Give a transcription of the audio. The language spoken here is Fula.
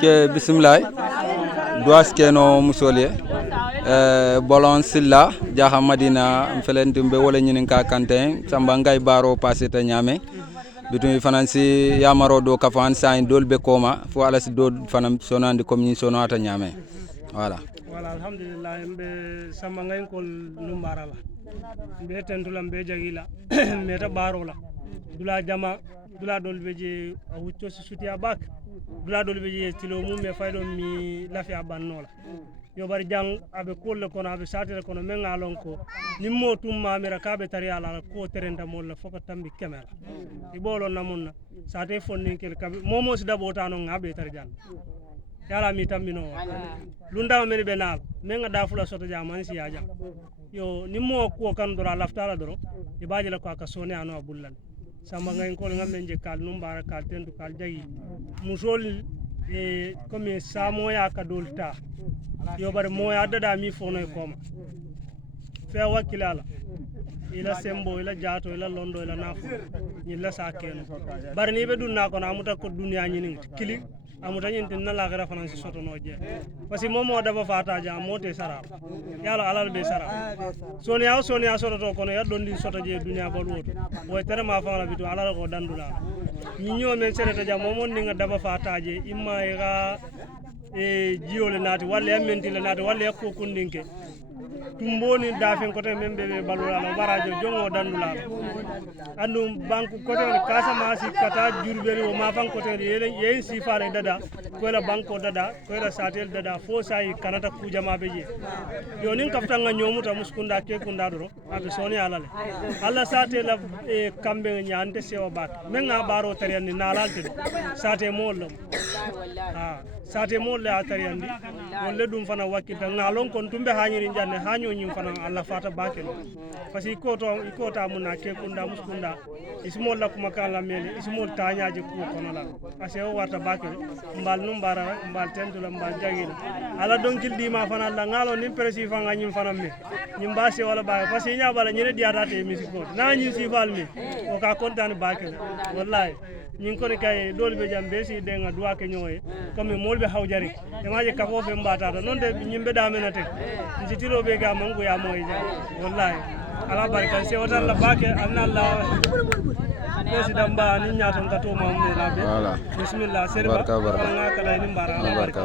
ke bismillah duas keno musole bolon silla jaha madina felentumbe wala nyinin ka kanten samba ngay baro passé ta nyame bitumi fanansi yamaro do kafan sain dolbe koma fo ala si do fanam sonandi comme ni sonata nyame voilà alhamdulillah mbe samba ngay kol numbarala mbe tentula mbe jagila meta barola dula jama dula dolbe je wucco sutiya bak dula dolbe je tilo mum me faydo mi lafi abannola yo bari jang abe kolle kono abe satire kono men ngalon ko nimmo tumma mira kabe tari ala ko terenda molla foko tambi kemela ibolo namunna sate fonni kel kabe momo si dabo tano ngabe tari jan yala mi tambino lunda men be nal men ngada fula soto jaman si yaja yo nimmo ko kan dora laftala doro ibaje la ko aka sone ano abullan samba ngay ko ngamen je kal numbara kal tendu kal jagi musol comme samo ya ka dolta yo bar moya dada mi fono e koma fe wakilala ila sembo ila jato ila londo ila nafo ni la sakeno bar ni be dunna ko amuta ko dunya nyini kili amuta nyinti na la gara fanansi soto no je parce que momo daba fata ja mote sara yalo alal be sara sonia soto to kono ya dondi soto je dunya balwoto o tere ma fala bitu alal ko dandula ni nyo men sere ta ja momo ninga daba fata je imma ga jiole naati walla yammentile naati walla yakko kundinke tumboni dafen kote membe be balulala barajo jongo dandulala andum banku kote kasa masi kata jurbeli o mafan kote yen sifare dada ko la banko dada ko la satel dada fo sai kanata kujama beje yonin kaftanga nyomuta muskunda ke kunda doro abe soni alale alla satel la kambe nyaande sewa bak menga baro teriyandi nalalte sate mollo sate molle atariyandi wolle dum fana wakita ngalon kon tumbe hanyiri janne hanyo nyim fana alla fata bakel parce que ko ta munna ke kunda muskunda ismol la kuma kala mele ismol tañaje ko kono la ase o warta bakel mbal num bara mbal tentula mbal jagila ala donkil di ma fana la ngalo nim presi fanga nyim fana me nyim base wala ba parce que nya bala nyene diata te misiko na nyim sifal me o ka kontane bakel wallahi ñing ko kay dolbe jambe si de nga duwa ke ñoy comme molbe hawjari e maje ka fofé mbata non de ñimbe da menate ci tiro be ga mangu ya moy ja wallahi ala barka se wata la bake anna la president ba ni ñaton ka to mambe la be bismillah serba nga kala ni mbara barka